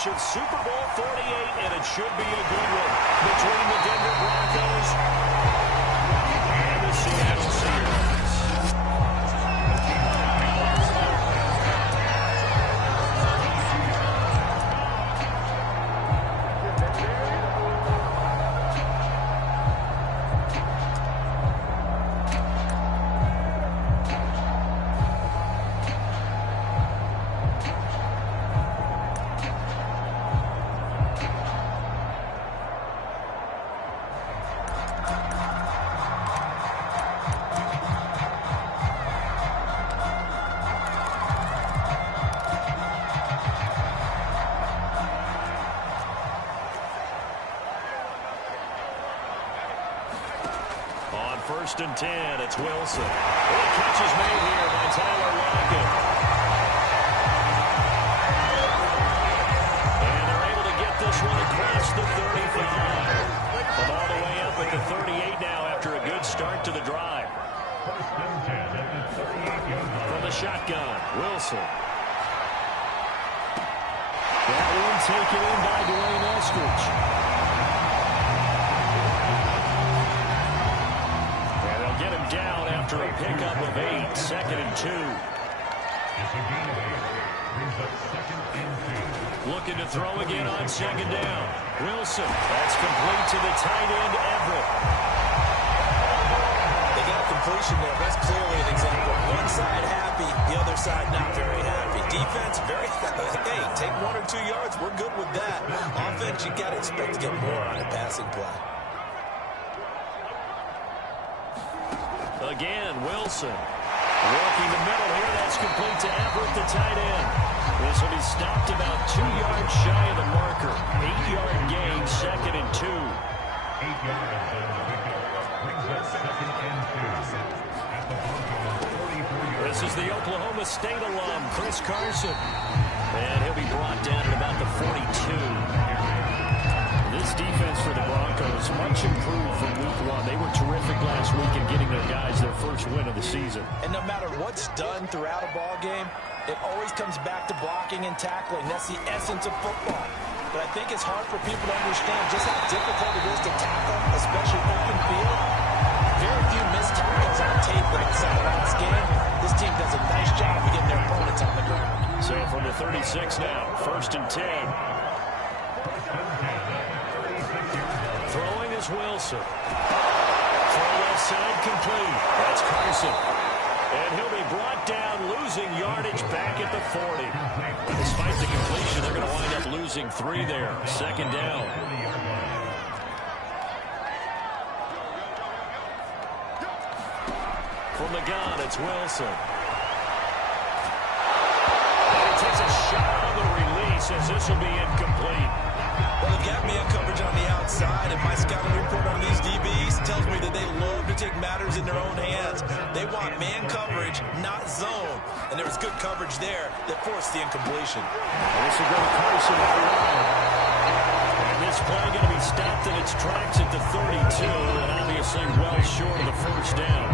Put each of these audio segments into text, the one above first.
rematch of Super Bowl 48, and it should be a good one between the Denver Broncos and the Seattle Seahawks. First and 10, it's Wilson. The catch is made here by Tyler Lockett. And they're able to get this one across the 35. From all the way up at the 38 now after a good start to the drive. From the shotgun, Wilson. That one taken in by Dwayne Eskridge. Get him down after a pickup of 8, 2nd and 2. Looking to throw again on 2nd down. Wilson, that's complete to the tight end, Everett. They got a completion there. That's clearly an example. One side happy, the other side not very happy. Defense, very happy. Hey, take 1 or 2 yards, we're good with that. Offense, you got to expect to get more on a passing play. Again, Wilson. Working the middle here. That's complete to Everett, the tight end. This will be stopped about 2 yards shy of the marker. 8-yard gain, 2nd and 2. 8 yards on the pickup. Brings up 2nd and 2. At the Broncos 44-yard. This is the Oklahoma State alum, Chris Carson. And he'll be brought down at about the 42. This defense for the Broncos, much improved from week 1. They were terrific last week in getting their guys their first win of the season. And no matter what's done throughout a ball game, it always comes back to blocking and tackling. That's the essence of football. But I think it's hard for people to understand just how difficult it is to tackle, especially open field. Very few missed tackles on tape like the last game. This team does a nice job of getting their opponents on the ground. So from the 36 now, 1st and 10. Throwing is Wilson. Throw left side complete. That's Carson. And he'll be brought down, losing yardage back at the 40. Despite the completion, they're going to wind up losing 3 there. 2nd down. From the gun, it's Wilson. And he takes a shot on the release as this will be incomplete. Well, they've got man coverage on the outside, and my scouting report on these DBs tells me that they love to take matters in their own hands. They want man coverage, not zone. And there was good coverage there that forced the incompletion. And this will go to Carson at the line. And this play going to be stopped in its tracks at the 32, and obviously well short of the 1st down.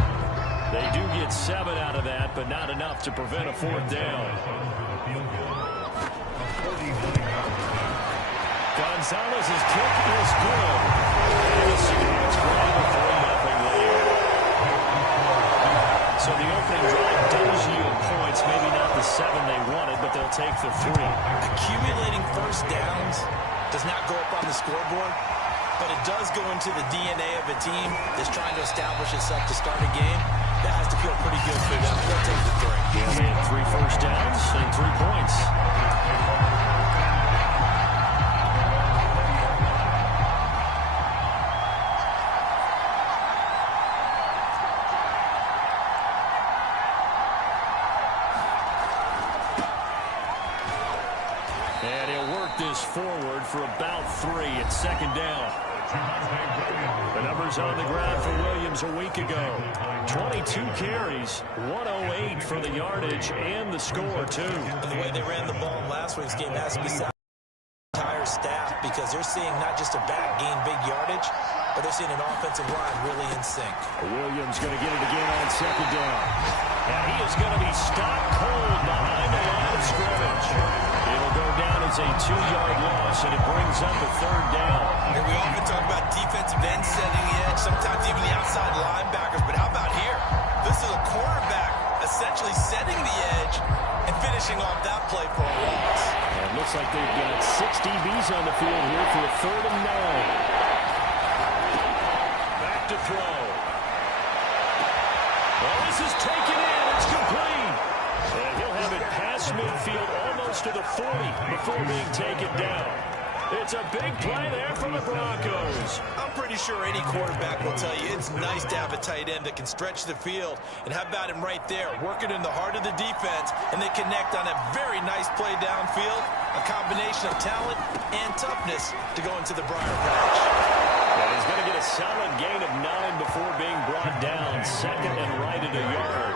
They do get 7 out of that, but not enough to prevent a 4th down. Gonzalez's kick is good. And the Seahawks grab a 3-0 lead. So the opening drive does yield points, maybe not the 7 they wanted, but they'll take the 3. Accumulating first downs does not go up on the scoreboard, but it does go into the DNA of a team that's trying to establish itself to start a game. That has to feel pretty good for them. They'll take the 3. Yeah, they had 3 first downs and 3 points. And he'll work this forward for about 3 at 2nd down. The numbers on the ground for Williams a week ago. 22 carries, 108 for the yardage and the score, too. And the way they ran the ball in last week's game has to be said by the entire staff, because they're seeing not just a back gain big yardage, but they're seeing an offensive line really in sync. Williams going to get it again on 2nd down. And he is going to be stopped cold behind the line of scrimmage. It'll go down as is a 2-yard loss, and it brings up a 3rd down. And we often talk about defensive ends setting the edge, sometimes even the outside linebackers. But how about here? This is a quarterback essentially setting the edge and finishing off that play for a loss. And it looks like they've got 6 DBs on the field here for a 3rd and 9. Back to throw. Well, this is taken in. It's complete. And he'll have it past midfield almost to the 40 before being taken down. It's a big play there from the Broncos. I'm pretty sure any quarterback will tell you it's nice to have a tight end that can stretch the field. And how about him right there, working in the heart of the defense, and they connect on a very nice play downfield, a combination of talent and toughness to go into the briar patch. Well, he's going to get a solid gain of 9 before being brought down. 2nd and right at a yard.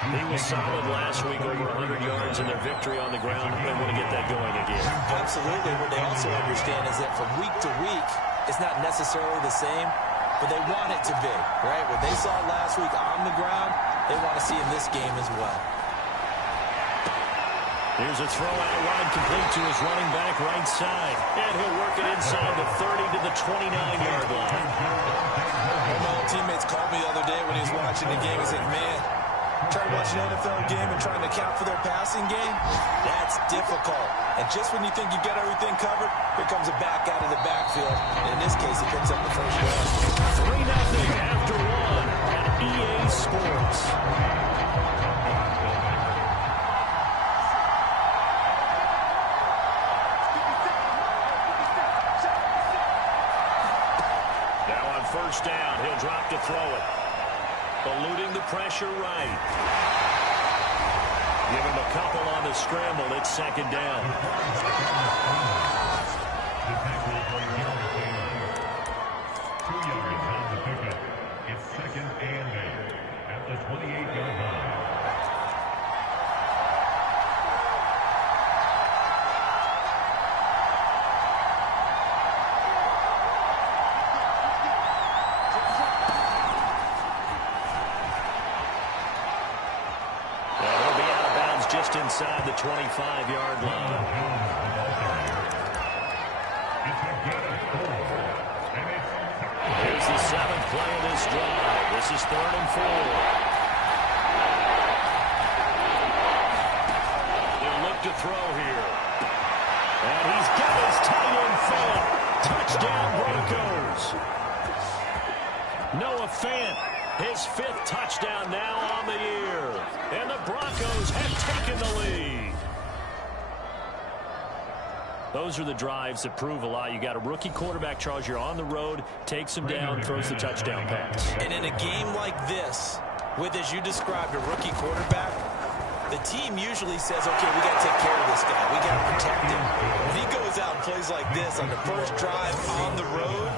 He was solid last week, over 100 yards in their victory on the ground. They want to get that going again. Absolutely. What they also understand is that from week to week, it's not necessarily the same, but they want it to be, right? What they saw last week on the ground, they want to see in this game as well. Here's a throw out wide, complete to his running back right side. And he'll work it inside the 30 to the 29-yard line. One of my old teammates called me the other day when he was watching the game. He said, man, trying to watch an NFL game and trying to account for their passing game, that's difficult. And just when you think you got everything covered, here comes a back out of the backfield. And in this case, he picks up the 1st down. 3-0 after 1 at EA Sports. Now on 1st down, he'll drop to throw it. Eluding the pressure right. Give him a couple on the scramble. It's 2nd down. The tackle for yard gain. 2 yards on the pickup. It's 2nd and 8 at the 28-yard line. Just inside the 25-yard line. Here's the 7th play of this drive. This is 3rd and 4. He'll look to throw here. And he's got his tight end fed. Touchdown, Broncos. Noah Fant, his 5th touchdown now on the year. And the Broncos have taken the lead. Those are the drives that prove a lot. You got a rookie quarterback, Charles. You're on the road, takes him down, throws the touchdown pass. And in a game like this, with, as you described, a rookie quarterback, the team usually says, okay, we got to take care of this guy. We got to protect him. When he goes out and plays like this on the first drive on the road,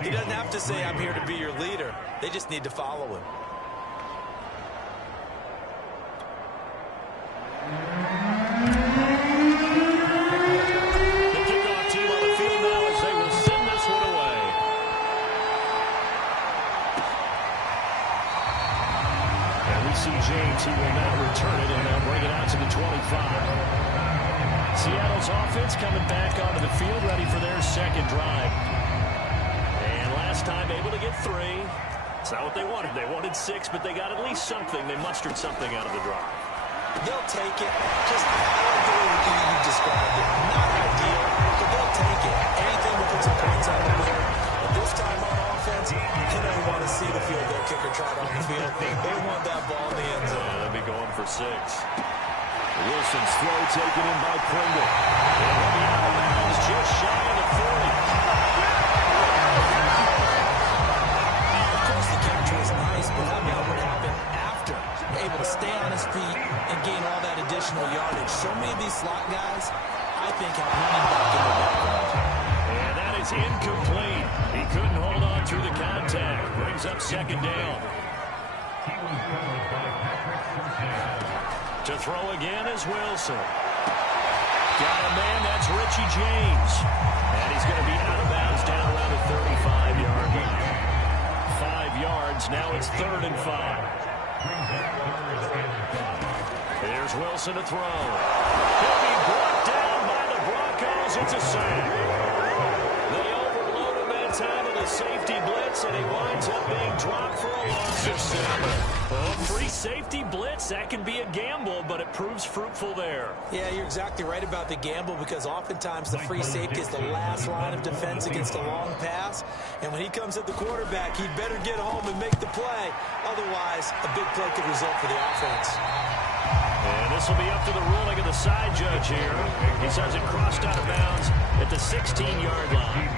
he doesn't have to say, I'm here to be your leader. They just need to follow him. The kickoff team on the field now as they will send this one away. And we see James. He will now return it and now bring it out to the 25. Seattle's offense coming back onto the field, ready for their 2nd drive. And last time able to get 3. It's not what they wanted. They wanted 6, but they got at least something. They mustered something out of the drive. They'll take it. Just I like the way you described it. Not ideal, but they'll take it. Anything to put some points on the board. But this time on offense, they don't want to see the field goal kicker trot on the field. They want that ball in the end zone. They'll be going for 6. Wilson's throw taken in by Pringle. And he'll be out of bounds just shy of the 40. Of course, the catch was nice, but how about what happened after? Able to stay on his feet and gain all that additional yardage. So many of these slot guys, I think, have running back in the background. And that is incomplete. He couldn't hold on through the contact. Brings up 2nd down. He was covered by Patrick Surtain. To throw again is Wilson. Got a man, that's Richie James. And he's going to be out of bounds down around the 35-yard line. 5 yards, now it's 3rd and 5. Here's Wilson to throw. He'll be brought down by the Broncos. It's a sack. They overload him that time with a safety blitz, and he winds up being dropped for a loss of 7. Well, free safety blitz, that can be a gamble, but it proves fruitful there. Yeah, you're exactly right about the gamble, because oftentimes the free safety is the last line of defense against a long pass. And when he comes at the quarterback, he'd better get home and make the play. Otherwise, a big play could result for the offense. And this will be up to the ruling of the side judge here. He says it crossed out of bounds at the 16-yard line.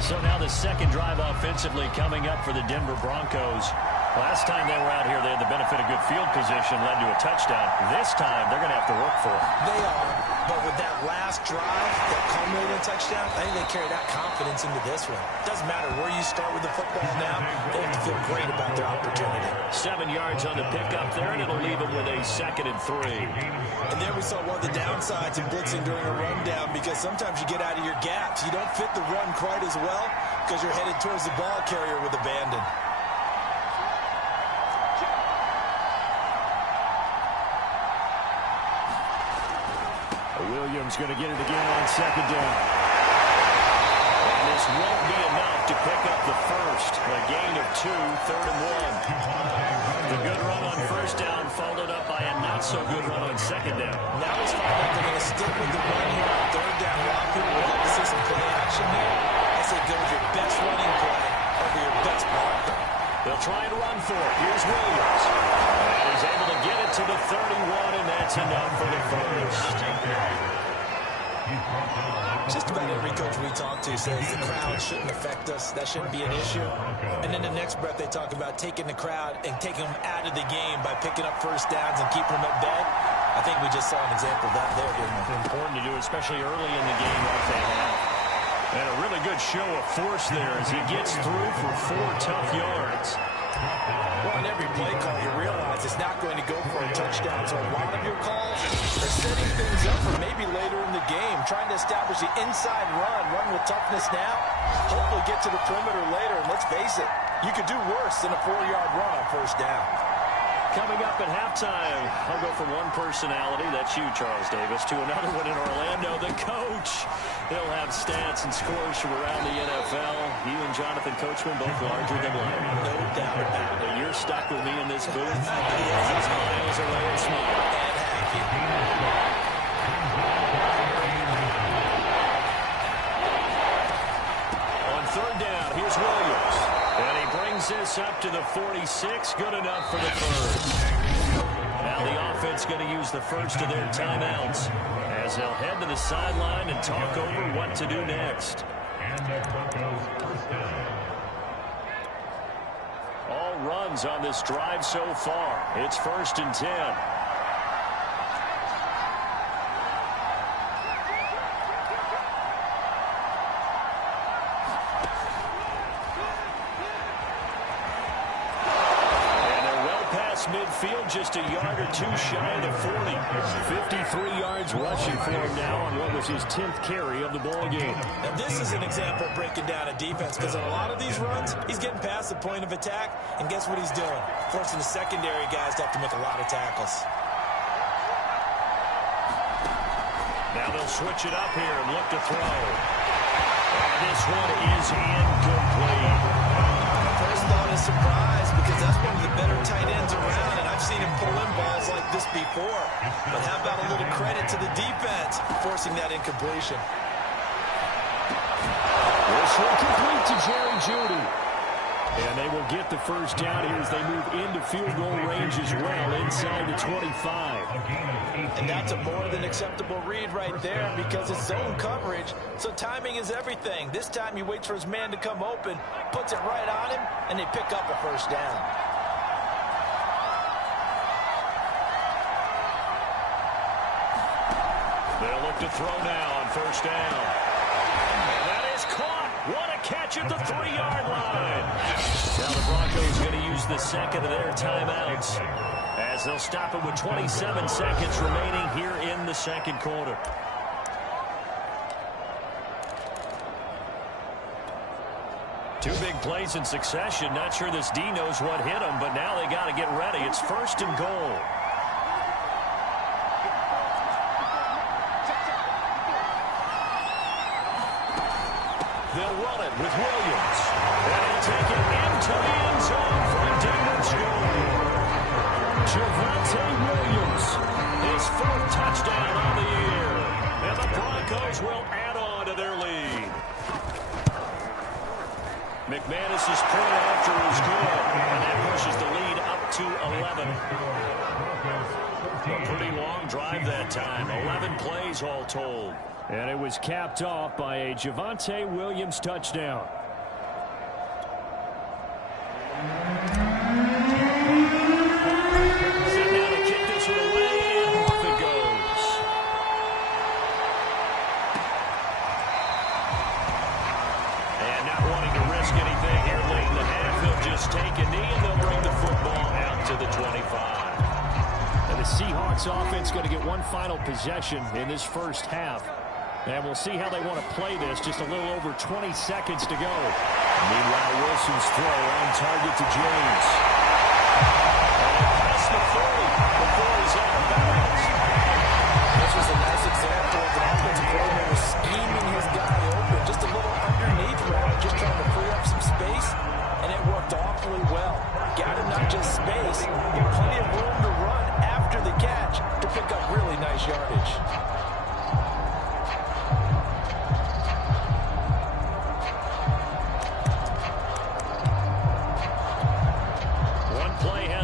So now the second drive offensively coming up for the Denver Broncos. Last time they were out here, they had the benefit of good field position, led to a touchdown. This time, they're going to have to work for it. They are, but with that last drive that culminated in a touchdown, I think they carry that confidence into this one. Doesn't matter where you start with the football now, they have to feel great about their opportunity. 7 yards on the pickup there, and it'll leave them with a 2nd and 3. And there we saw one of the downsides of blitzing during a rundown, because sometimes you get out of your gaps. You don't fit the run quite as well because you're headed towards the ball carrier with abandon. Williams going to get it again on 2nd down. And this won't be enough to pick up the first. A gain of 2, 3rd and 1. The good run on 1st down followed up by a not-so-good run on 2nd down. Now it's fine that they're going to stick with the run here on 3rd down. A lot of people would like to see some play action here. I say go with your best running play over your best blocker. They'll try and run for it. Here's Williams. And he's able to get it to the 31, and that's enough for the first. Just about every coach we talk to says the crowd shouldn't affect us. That shouldn't be an issue. And in the next breath, they talk about taking the crowd and taking them out of the game by picking up 1st downs and keeping them at bay. I think we just saw an example of that there, didn't we? Important to do, especially early in the game like they have. And a really good show of force there as he gets through for 4 tough yards. Well, on every play call, you realize it's not going to go for a touchdown. So a lot of your calls are setting things up for maybe later in the game, trying to establish the inside run with toughness now, hopefully get to the perimeter later. And let's face it, you could do worse than a 4-yard run on 1st down. Coming up at halftime, I'll go from one personality, that's you, Charles Davis, to another one in Orlando, the coach. He'll have stats and scores from around the NFL. You and Jonathan Coachman, both larger than life. No doubt about it. But you're stuck with me in this booth. He's miles away and smile. And happy. On 3rd down, here's Williams. And he brings this up to the 46. Good enough for the first. Now the offense going to use the first of their timeouts as they'll head to the sideline and talk over what to do next. And the Broncos 1st down. All runs on this drive so far. It's 1st and 10. Midfield just a yard or 2 shy of the 40. 53 yards rushing for him now on what was his 10th carry of the ball game. And this is an example of breaking down a defense, because on a lot of these runs, he's getting past the point of attack, and guess what he's doing? Forcing the secondary guys to have to make a lot of tackles. Now they'll switch it up here and look to throw. And this one is incomplete. First thought is surprise, because that's one of the better tight ends around, and I've seen him pull in balls like this before. But how about a little credit to the defense forcing that incompletion? This one complete to Jerry Jeudy. And they will get the first down here as they move into field goal range as well, inside the 25. And that's a more than acceptable read right there, because it's zone coverage, so timing is everything. This time he waits for his man to come open, puts it right on him, and they pick up a first down. They'll look to throw now on 1st down. And that is caught. What a catch at the 3-yard line. Now the Broncos going to use the second of their timeouts as they'll stop it with 27 seconds remaining here in the 2nd quarter. Two big plays in succession. Not sure this D knows what hit him, but now they got to get ready. It's 1st and goal. They'll run it with Williams. And he'll take it into the end zone for a Denver score. Javonte Williams, his 4th touchdown on the year. And the Broncos will add on to their lead. McManus's point after is good, and that pushes the lead up to 11. A pretty long drive that time, 11 plays all told. And it was capped off by a Javonte Williams touchdown. Set now to kick this one away, and off it goes. And not wanting to risk anything here late in the half, they'll just take a knee, and they'll bring the football out to the 25. And the Seahawks offense going to get one final possession in this first half. And we'll see how they want to play this. Just a little over 20 seconds to go. Meanwhile, Wilson's throw on target to James. And past the 30 before he's out of bounds. This was a nice example of an offensive coordinator scheming his guy open. Just a little underneath route, just trying to free up some space. And it worked awfully well. Got him not just space, but plenty of room to run after the catch to pick up really nice yardage.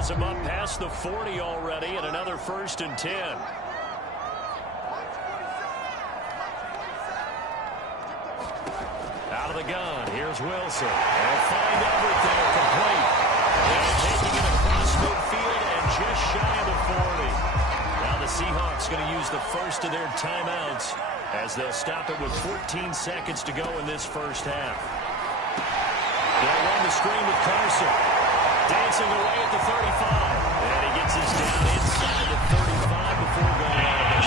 Him up past the 40 already, and another 1st and 10. Out of the gun, here's Wilson. They'll find Everett there, complete. And taking it across midfield and just shy of the 40. Now the Seahawks going to use the first of their timeouts as they'll stop it with 14 seconds to go in this first half. They'll run the screen with Carson. Dancing away at the 35. And he gets us down inside the 35 before going out of bounds.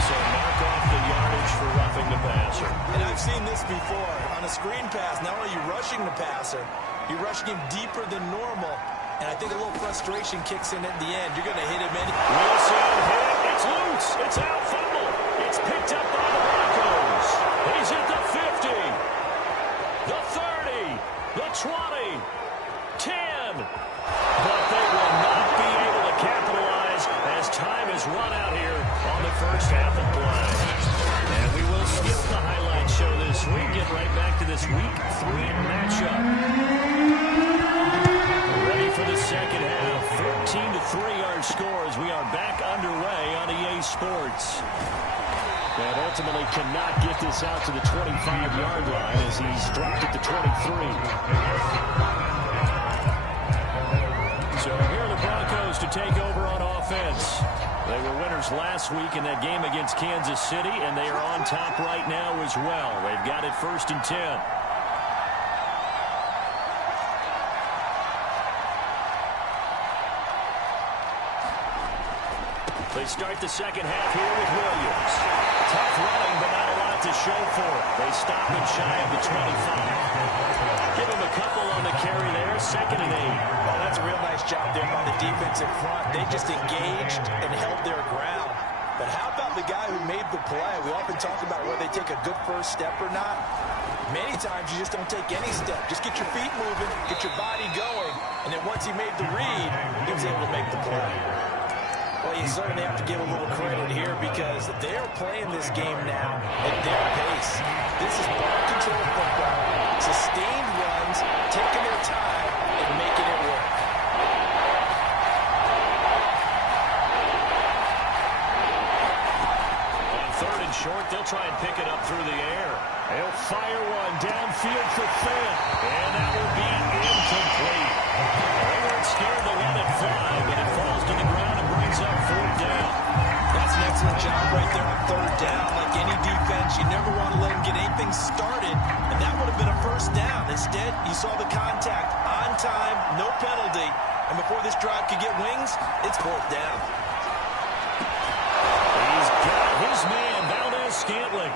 So mark off the yardage for roughing the passer. And I've seen this before. On a screen pass, not only are you rushing the passer, you're rushing him deeper than normal. And I think a little frustration kicks in at the end. You're going to hit him in. Wilson hit. It's loose. It's out. Fumble. It's picked up by the Broncos. He's at the 50, the 30, the 20, 10. But they will not be able to capitalize as time is run out here on the first half of play. And we will skip the highlight show this week. Get right back to this Week 3 matchup. Ready for the second half. 14-3 our score as we are back underway on EA Sports. And ultimately cannot get this out to the 25-yard line as he's dropped at the 23. So here are the Broncos to take over on offense. They were winners last week in that game against Kansas City, and they are on top right now as well. They've got it 1st and 10. They start the second half here with Williams. Tough running, but not a lot to show for it. They stop him shy of the 25. Give him a couple on the carry there. 2nd and 8. Oh, that's a real nice job there by the defensive front. They just engaged and held their ground. But how about the guy who made the play? We often talk about whether they take a good first step or not. Many times you just don't take any step. Just get your feet moving, get your body going, and then once he made the read, he was able to make the play. Well, you certainly have to give a little credit here because they're playing this game now at their pace. This is ball control football. Sustained runs, taking their time, and making it work. On 3rd and short, they'll try and pick it up through the air. They'll fire one downfield for Fant, and that will be incomplete. They weren't scared to let it fly, but it falls to the ground and brings up 4th down. That's an excellent job right there on 3rd down. Like any defense, you never want to let them get anything started, and that would have been a 1st down. Instead, you saw the contact on time, no penalty, and before this drive could get wings, it's 4th down. He's got his man, Valdez-Scantling.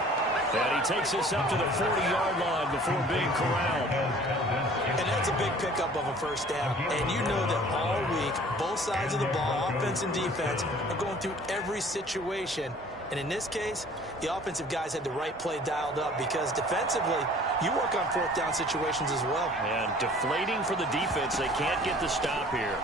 And he takes us up to the 40-yard line before being corralled. And that's a big pickup of a first down. And you know that all week, both sides of the ball, offense and defense, are going through every situation. And in this case, the offensive guys had the right play dialed up because defensively, you work on fourth down situations as well. And deflating for the defense. They can't get the stop here.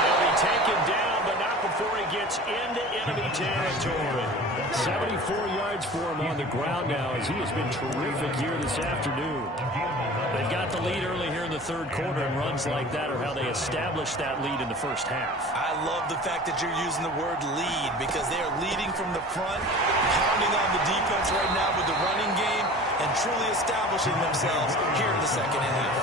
He'll be taken down, but not before he gets into enemy territory. 74 yards for him on the ground now as he has been terrific here this afternoon. They've got the lead early here in the third quarter, and runs like that are how they establish that lead in the first half. I love the fact that you're using the word lead because they are leading from the front, pounding on the defense right now with the running game, and truly establishing themselves here in the second half.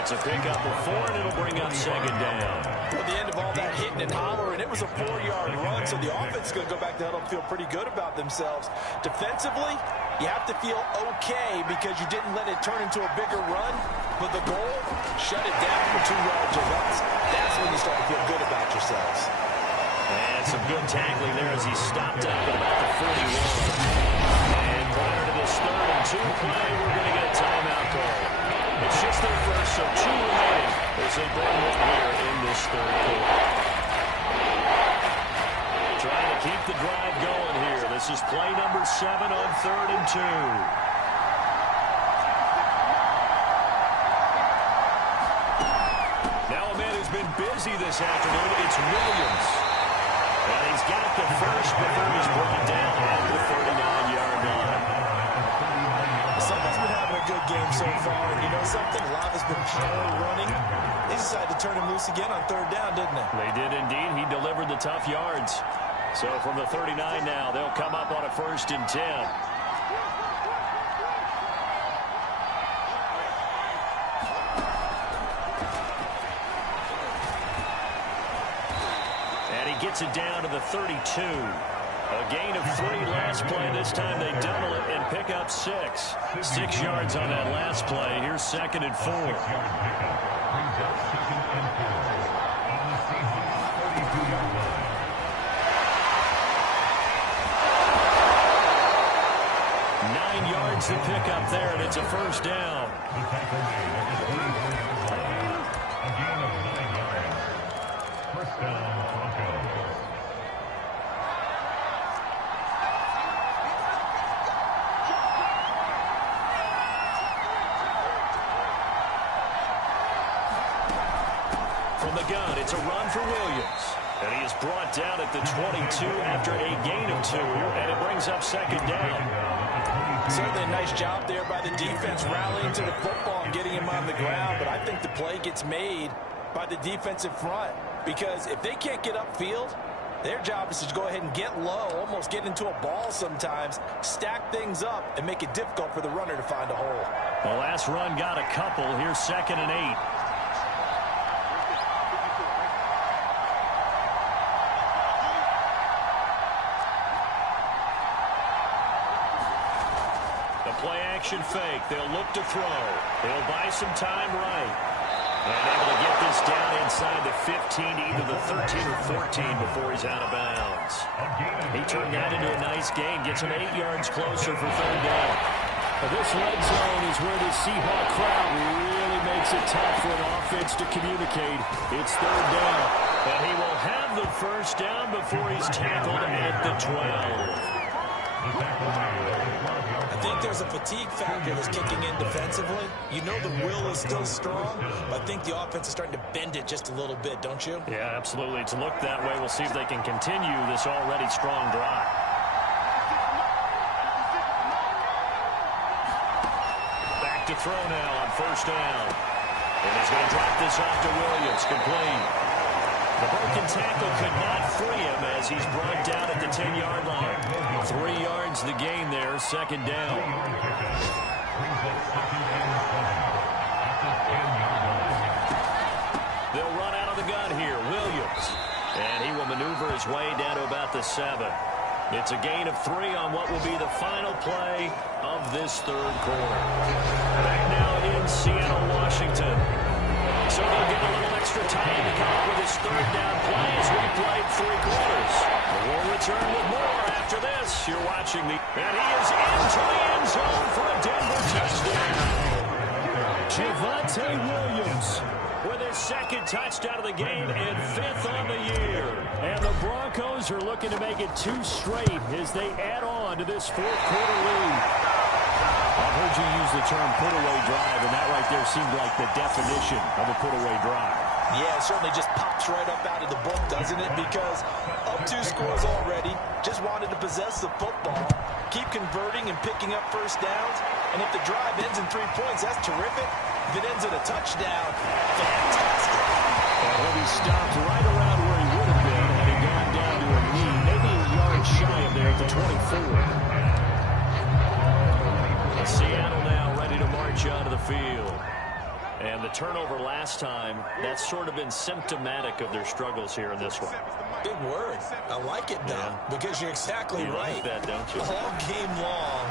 It's a pickup of 4, and it'll bring up second down. At the end of all that hitting and hollering, it was a 4-yard run, so the offense is going to go back to huddle and feel pretty good about themselves. Defensively, you have to feel okay because you didn't let it turn into a bigger run, but the goal, shut it down for 2 yards or less. That's when you start to feel good about yourselves. And some good tackling there as he stopped up at about the 41. And prior to this 3rd and 2 play, we're going to get a timeout call. It's just their first, so 2 remaining as they bring one here in this third quarter. Trying to keep the drive going here. This is play number 7 on 3rd and 2. Now a man who's been busy this afternoon, it's Williams. And he's got the first before he's brought down at the 39-yard line. Someone's been having a good game so far, and you know something? A lot has been power running. They decided to turn him loose again on 3rd down, didn't they? They did indeed. He delivered the tough yards. So from the 39 now, they'll come up on a 1st and 10. And he gets it down to the 32. A gain of 3 last play. This time they double it and pick up 6. 6 yards on that last play. Here's 2nd and 4. 9 yards to pick up there, and it's a 1st down. A gain of 9 yards. 1st down, Broncos. From the gun, it's a run for Williams. And he is brought down at the 22 after a gain of 2, and it brings up 2nd down. Certainly a nice job there by the defense rallying to the football and getting him on the ground, but I think the play gets made by the defensive front because if they can't get upfield, their job is to go ahead and get low, almost get into a ball sometimes, stack things up, and make it difficult for the runner to find a hole. The last run got a couple. Here's 2nd and 8. Play-action fake. They'll look to throw. They'll buy some time right. And able to get this down inside the 15 to either the 13 or 14 before he's out of bounds. He turned that into a nice gain. Gets him 8 yards closer for 3rd down. But this red zone is where the Seahawk crowd really makes it tough for an offense to communicate. It's 3rd down. And he will have the 1st down before he's tackled at the 12. I think there's a fatigue factor that's kicking in defensively. You know the will is still strong, but I think the offense is starting to bend it just a little bit, don't you? Yeah, absolutely. It's looked that way. We'll see if they can continue this already strong drive. Back to throw now on 1st down. And he's going to drop this off to Williams. Complete. The broken tackle could not free him as he's brought down at the 10-yard line. 3 yards the gain there, 2nd down. They'll run out of the gun here. Williams. And he will maneuver his way down to about the 7. It's a gain of 3 on what will be the final play of this 3rd quarter. Back now in Seattle, Washington. So they'll get a little extra time to come up with his 3rd down play as we played 3 quarters. We'll return with more after this. You're watching the... And he is into the end zone for a Denver touchdown. Javonte Williams with his second touchdown of the game and 5th on the year. And the Broncos are looking to make it 2 straight as they add on to this 4th quarter lead. I've heard you use the term put-away drive, and that right there seemed like the definition of a put-away drive. Yeah, it certainly just pops right up out of the book, doesn't it? Because up 2 scores already, just wanted to possess the football, keep converting and picking up first downs. And if the drive ends in 3 points, that's terrific. If it ends in a touchdown, fantastic. And he'll be stopped right around where he would have been had he gone down to a knee, maybe a yard shy of there at the 24. Seattle now ready to march onto the field. And the turnover last time, that's sort of been symptomatic of their struggles here in this one. Big word. I like it, though, because you're exactly right. Like that, don't you? All game long,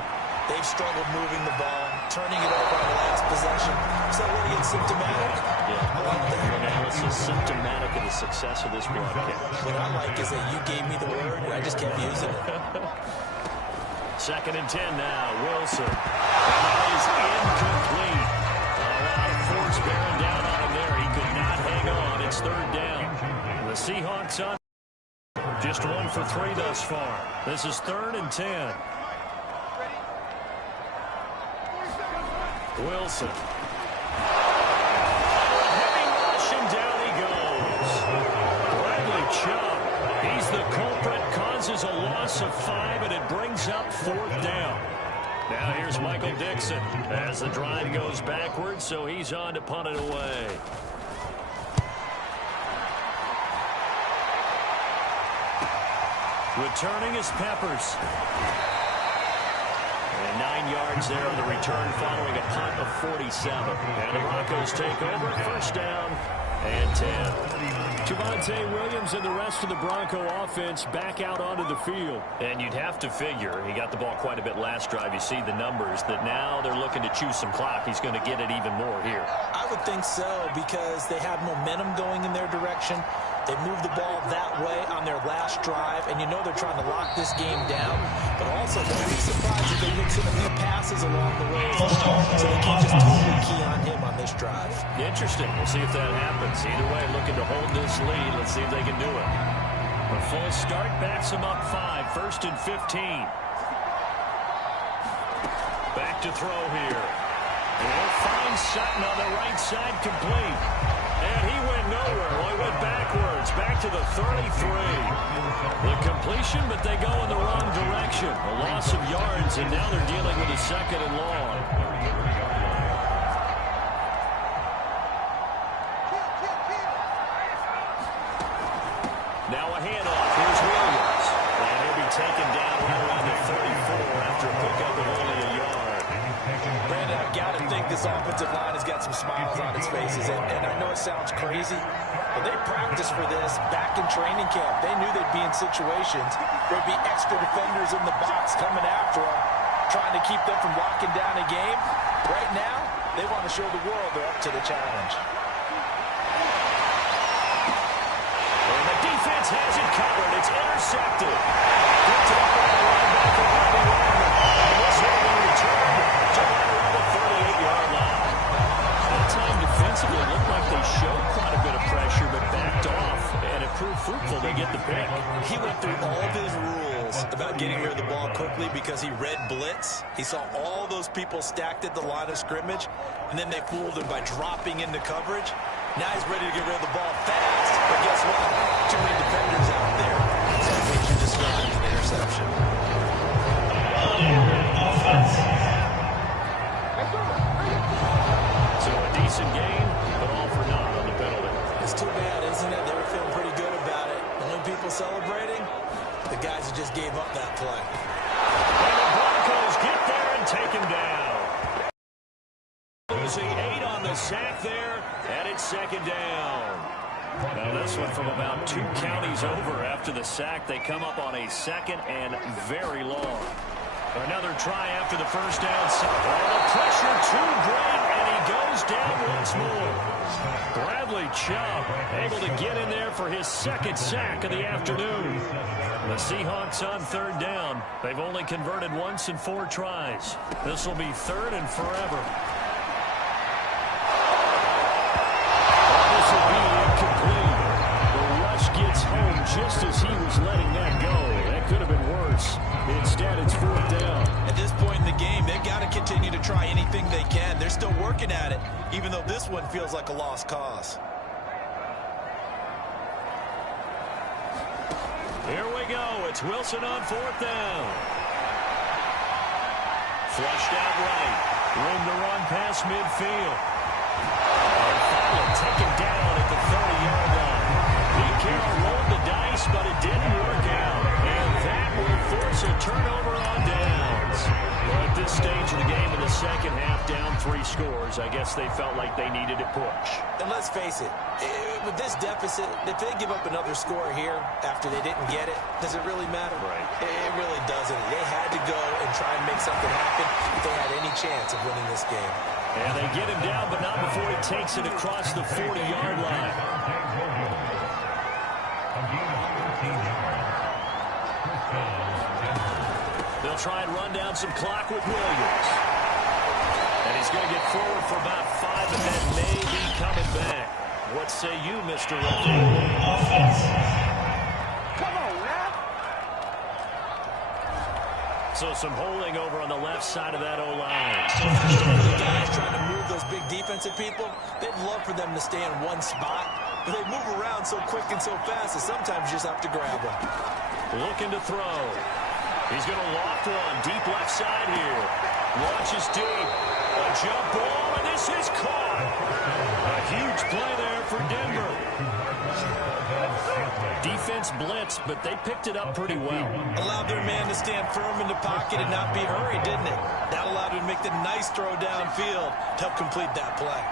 they've struggled moving the ball, turning it over on the last possession. Is that really symptomatic? Yeah, I like that. Your analysis symptomatic of the success of this broadcast. What I like is that you gave me the word, and I just kept using it. 2nd and 10 now. Wilson. And that is incomplete. A lot of force bearing down on him there. He could not hang on. It's 3rd down. The Seahawks on. Just 1 for 3 thus far. This is 3rd and 10. Wilson. Heavy rush, and down he goes. Bradley Chubb. He's the culprit, causes a loss of 5, and it brings up 4th down. Now here's Michael Dixon as the drive goes backwards, so he's on to punt it away. Returning is Peppers. And 9 yards there on the return following a punt of 47. And the Broncos take over, 1st down and 10. Javonte Williams and the rest of the Bronco offense back out onto the field. And you'd have to figure, he got the ball quite a bit last drive. You see the numbers, that now they're looking to chew some clock. He's going to get it even more here. I would think so, because they have momentum going in their direction. They moved the ball that way on their last drive, and you know they're trying to lock this game down. But also, don't be surprised if they mix in a few passes along the way as well, so they can't just totally key on him on this drive. Interesting. We'll see if that happens. Either way, looking to hold this lead. Let's see if they can do it. A full start backs them up 5. 1st and 15. Back to throw here. And he'll find Sutton on the right side, complete. And he went nowhere. Well, he went backwards, back to the 33. The completion, but they go in the wrong direction. A loss of yards, and now they're dealing with a 2nd and long. Now a handoff. Here's Williams. And he'll be taken down right around the 34 after a pickup of only a yard. Brandon, I've got to think this offensive line has got some smiles on its faces. And I know it sounds crazy, but they practiced for this back in training camp. They knew they'd be in situations where there'd be extra defenders in the box coming after them, trying to keep them from locking down a game. Right now, they want to show the world they're up to the challenge. And the defense has it covered. It's intercepted. Picked up by the linebacker, Bobby Wagner. And this one will return to right around the 38-yard line. That time defensively looked like they showed quite a bit of pressure, but backed off, and it proved fruitful to get the pick. He went through all of his rules about getting rid of the ball quickly because he read blitz. He saw all those people stacked at the line of scrimmage, and then they fooled him by dropping into coverage. Now he's ready to get rid of the ball fast, but guess what? Too many defenders out there. So that means you described an interception. So a decent game, but all for naught on the penalty. It's too bad, isn't it? They were feeling pretty good about it. The only people celebrating, the guys who just gave up that play. And the Broncos get there and take him down. Losing 8 on the sack there, and it's 2nd down. Now this one from about 2 counties over after the sack. They come up on a 2nd and very long. Another try after the first down. Oh, the pressure too great, and he goes down once more. Bradley Chubb able to get in there for his 2nd sack of the afternoon. The Seahawks on 3rd down. They've only converted once in 4 tries. This will be 3rd and forever. working at it, even though this one feels like a lost cause. Here we go. It's Wilson on 4th down. Flushed out right. Room to run past midfield. And finally taken down at the 30-yard line. Pete Carroll rolled the dice, but it didn't work out. And that will force a turnover on downs. Well, at this stage of the game in the second half, down 3 scores, I guess they felt like they needed to push. And let's face it, with this deficit, if they give up another score here after they didn't get it, does it really matter? Right. It really doesn't. They had to go and try and make something happen if they had any chance of winning this game. And they get him down, but not before he takes it across the 40-yard line. They'll try and run down some clock with Williams. And he's going to get forward for about 5, and then may be coming back. What say you, Mr. Offense. Come on, man. So some holding over on the left side of that O-line. The guys trying to move those big defensive people, they'd love for them to stay in one spot, but they move around so quick and so fast that sometimes you just have to grab them. Looking to throw. He's going to loft one. Deep left side here. Launches deep. A jump ball, and this is caught. A huge play there for Denver. Defense blitzed, but they picked it up pretty well. Allowed their man to stand firm in the pocket and not be hurried, didn't it? That allowed him to make the nice throw downfield to help complete that play.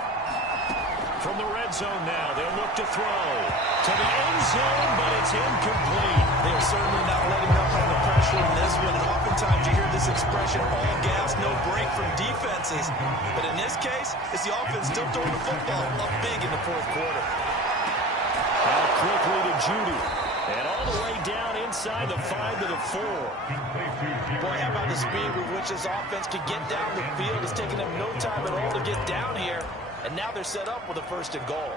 From the red zone now, they'll look to throw. To the end zone, but it's incomplete. They're certainly not letting up on the pressure in this one, and oftentimes you hear this expression, all gas, no break from defenses. But in this case, it's the offense still throwing the football up big in the 4th quarter. Now quickly to Judy. And all the way down inside the 5 to the 4. Boy, how about the speed with which this offense can get down the field? It's taking them no time at all to get down here. And now they're set up with a 1st and goal.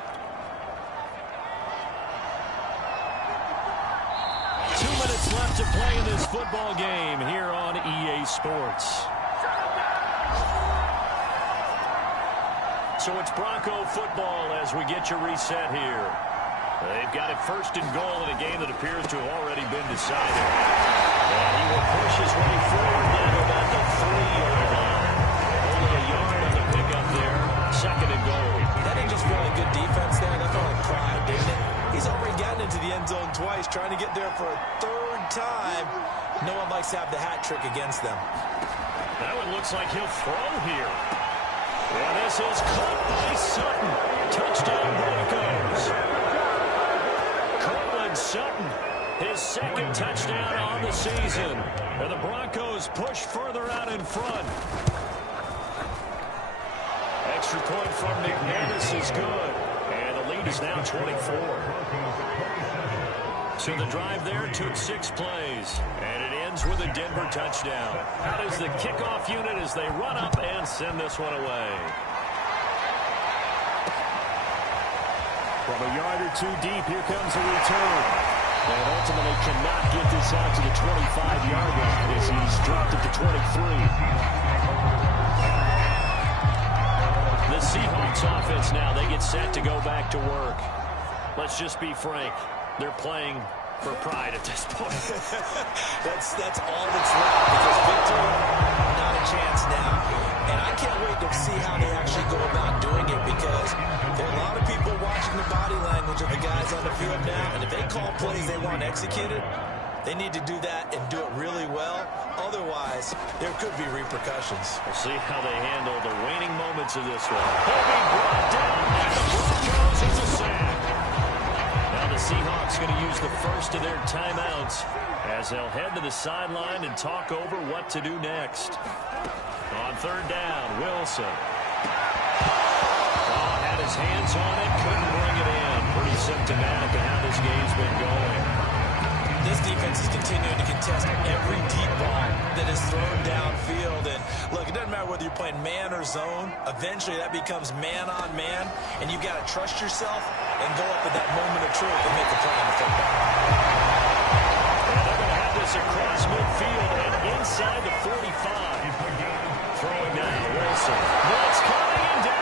2 minutes left to play in this football game here on EA Sports. So it's Bronco football as we get you reset here. They've got it 1st and goal in a game that appears to have already been decided. And he will push his way forward down to about the 3-yard line. Only a yard on the pickup there. 2nd and goal. That ain't just really good defense there. That felt like pride, didn't it? He's already gotten into the end zone twice, trying to get there for a 3rd time. No one likes to have the hat trick against them. Now it looks like he'll throw here. And this is caught by Sutton. Touchdown Broncos. Sutton, his 2nd touchdown on the season. And the Broncos push further out in front. Extra point from McManus is good. And the lead is now 24. So the drive there took 6 plays. And it ends with a Denver touchdown. Out is the kickoff unit as they run up and send this one away. From a yard or 2 deep, here comes a return. And ultimately cannot get this out to the 25-yard line as he's dropped at the 23. The Seahawks offense now, they get set to go back to work. Let's just be frank. They're playing for pride at this point. that's all that's left, because victory, not a chance now. And I can't wait to see how they actually go about doing it, because there are a lot of people watching the body language of the guys on the field now, and if they call plays they want executed, they need to do that and do it really well. Otherwise, there could be repercussions. We'll see how they handle the waning moments of this one. He'll be brought down by the Broncos. It's a sack. Now the Seahawks going to use the first of their timeouts as they'll head to the sideline and talk over what to do next. On 3rd down, Wilson. Had his hands on it, couldn't bring it in. Pretty symptomatic of how this game's been going. This defense is continuing to contest every deep ball that is thrown downfield. And look, it doesn't matter whether you're playing man or zone. Eventually that becomes man on man, and you've got to trust yourself and go up at that moment of truth and make a play on the football. And they're going to have this across midfield and inside the 45. Throwing down Wilson. Blitz coming and down.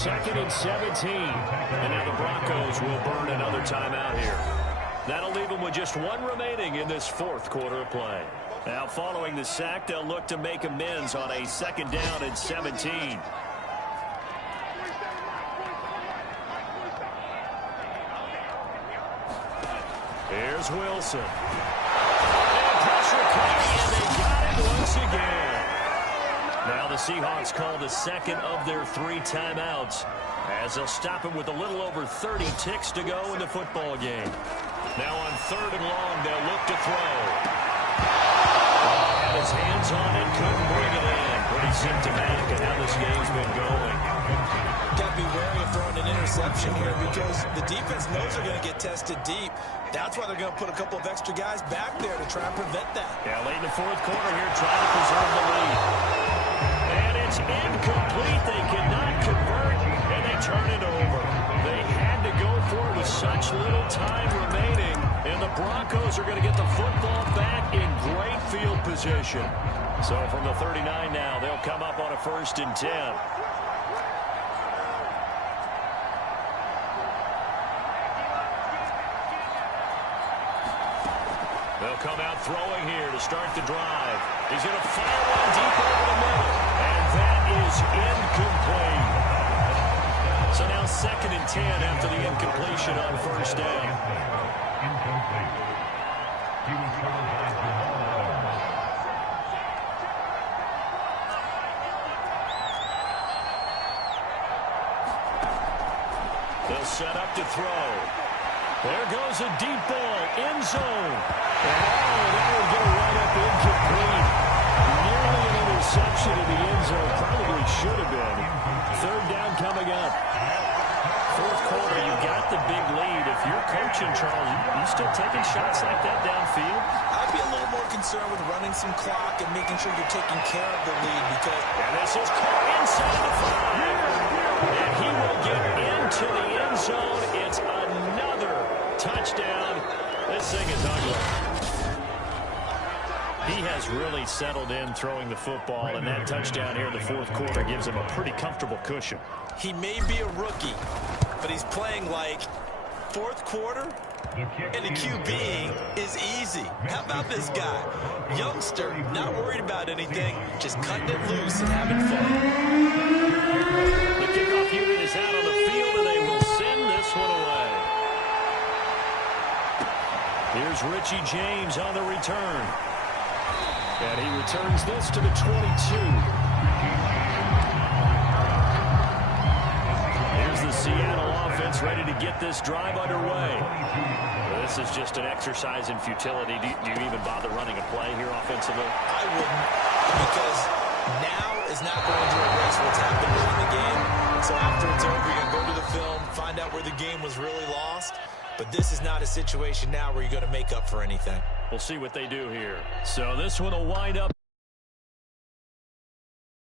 2nd and 17. And now the Broncos will burn another timeout here. That'll leave them with just one remaining in this 4th quarter of play. Now, following the sack, they'll look to make amends on a 2nd down and 17. Here's Wilson. And pressure coming, and they got it once again. Now the Seahawks call the 2nd of their 3 timeouts, as they'll stop him with a little over 30 ticks to go in the football game. Now on 3rd and long, they'll look to throw. Had his hands on it, couldn't bring it in. Pretty symptomatic of how this game's been going. Got to be wary of throwing an interception here because the defense knows they're going to get tested deep. That's why they're going to put a couple of extra guys back there to try and prevent that. Yeah, late in the 4th quarter here, trying to preserve the lead. And it's incomplete. They cannot convert, and they turn it over. They had to go for it with such little time remaining, and the Broncos are going to get the football back in great field position. So from the 39 now, they'll come up on a 1st and 10. They'll come out throwing here to start the drive. He's going to fire one deep over the middle, and that is incomplete. So now 2nd and 10 after the incompletion on 1st down. Incomplete. He was covered by Jamal. They'll set up to throw. There goes a deep ball, end zone. And that will get a run-up incomplete. Nearly an interception in the end zone. Probably should have been. 3rd down coming up. 4th quarter, you got the big lead. If you're coaching, Charles, you still taking shots like that downfield? I'd be a little more concerned with running some clock and making sure you're taking care of the lead because... And this is caught inside the 5. And he will get into the end zone. It's another touchdown. This thing is ugly. He has really settled in throwing the football, and that touchdown here in the 4th quarter gives him a pretty comfortable cushion. He may be a rookie, but he's playing like 4th quarter, and the QB is easy. How about this guy? Youngster, not worried about anything, just cutting it loose and having fun. The kickoff unit is out on the field, and they will send this one away. Here's Richie James on the return. And he returns this to the 22. Here's the Seattle offense ready to get this drive underway. This is just an exercise in futility. Do you even bother running a play here offensively? I wouldn't, because now is not going to erase what's happened during the game. So after it's over, you're going to go to the film, find out where the game was really lost. But this is not a situation now where you're going to make up for anything. We'll see what they do here. So this one will wind up.